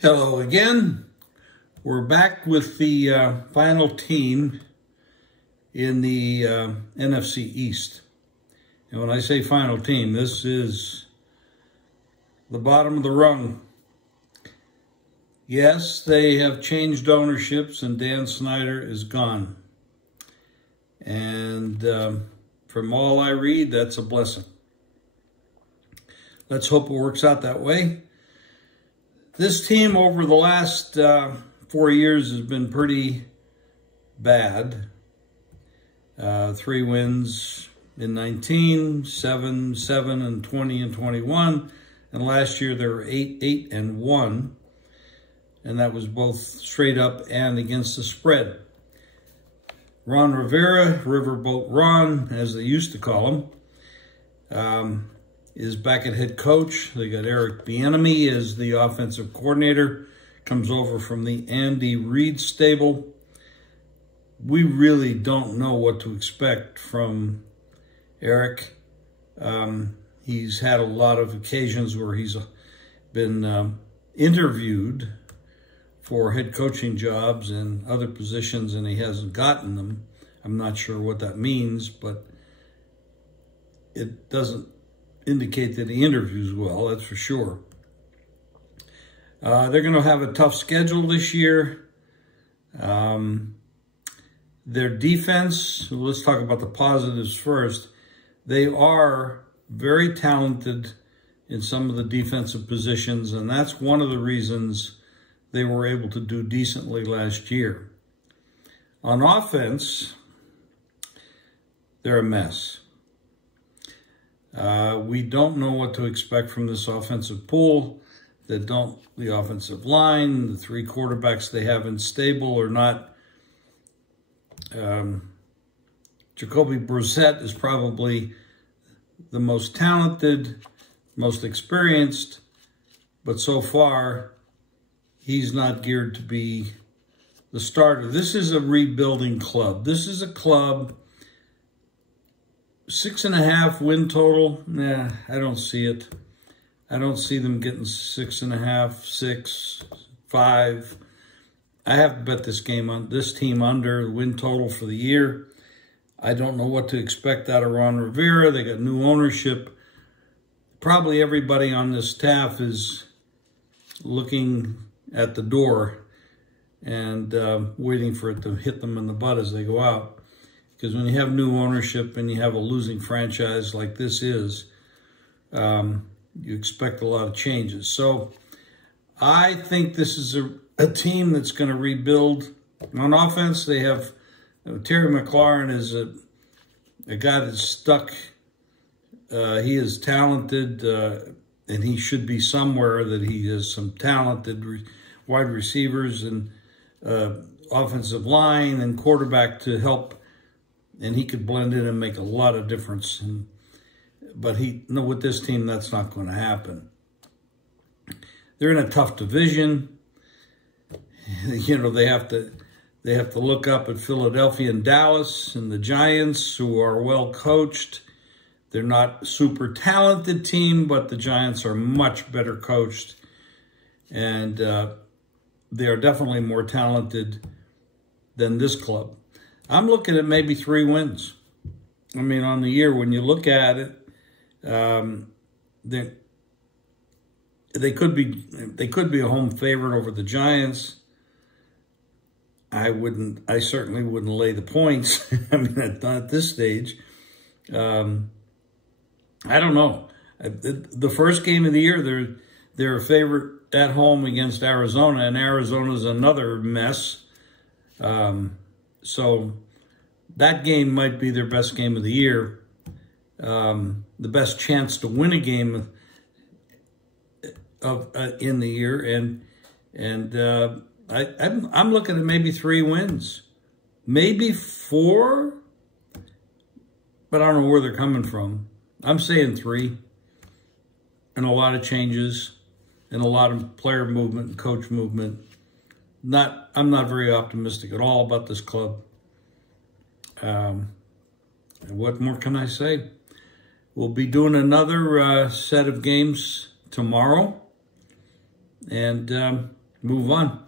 Hello again. We're back with the final team in the NFC East. And when I say final team, this is the bottom of the rung. Yes, they have changed ownerships and Dan Snyder is gone. And from all I read, that's a blessing. Let's hope it works out that way. This team over the last 4 years has been pretty bad. 3 wins in 19, 7 and 20 and 21. And last year they were 8 and 1. And that was both straight up and against the spread. Ron Rivera, Riverboat Ron, as they used to call him, is back at head coach. They got Eric Bieniemy as the offensive coordinator. Comes over from the Andy Reid stable. We really don't know what to expect from Eric. He's had a lot of occasions where he's been interviewed for head coaching jobs and other positions, and he hasn't gotten them. I'm not sure what that means, but it doesn't indicate that he interviews well, that's for sure. They're going to have a tough schedule this year. Their defense, let's talk about the positives first. They are very talented in some of the defensive positions, and that's one of the reasons they were able to do decently last year. On offense, they're a mess. We don't know what to expect from this offensive pool. The offensive line, the 3 quarterbacks they have in stable are not. Jacoby Brissett is probably the most talented, most experienced, but so far he's not geared to be the starter. This is a rebuilding club. This is a club. 6.5 win total. Nah, I don't see it. I don't see them getting 6.5, 6, 5. I have to bet this team under the win total for the year. I don't know what to expect out of Ron Rivera. They got new ownership. Probably everybody on this staff is looking at the door and waiting for it to hit them in the butt as they go out. Because when you have new ownership and you have a losing franchise like this is, you expect a lot of changes. So I think this is a team that's going to rebuild. On offense, they have Terry McLaurin is a guy that's stuck. He is talented, and he should be somewhere that he has some talented wide receivers and offensive line and quarterback to help. And he could blend in and make a lot of difference. But with this team, that's not going to happen. They're in a tough division. You know, they have to look up at Philadelphia and Dallas and the Giants, who are well coached. They're not a super talented team, but the Giants are much better coached. And they are definitely more talented than this club. I'm looking at maybe 3 wins. I mean, on the year, when you look at it, they could be a home favorite over the Giants. I certainly wouldn't lay the points. I mean, at this stage. I don't know. The first game of the year, they're a favorite at home against Arizona, and Arizona's another mess. So that game might be their best game of the year, the best chance to win a game in the year, and I'm looking at maybe 3 wins, maybe 4, but I don't know where they're coming from. I'm saying 3, and a lot of changes, and a lot of player movement and coach movement. I'm not very optimistic at all about this club. What more can I say? We'll be doing another set of games tomorrow. And Move on.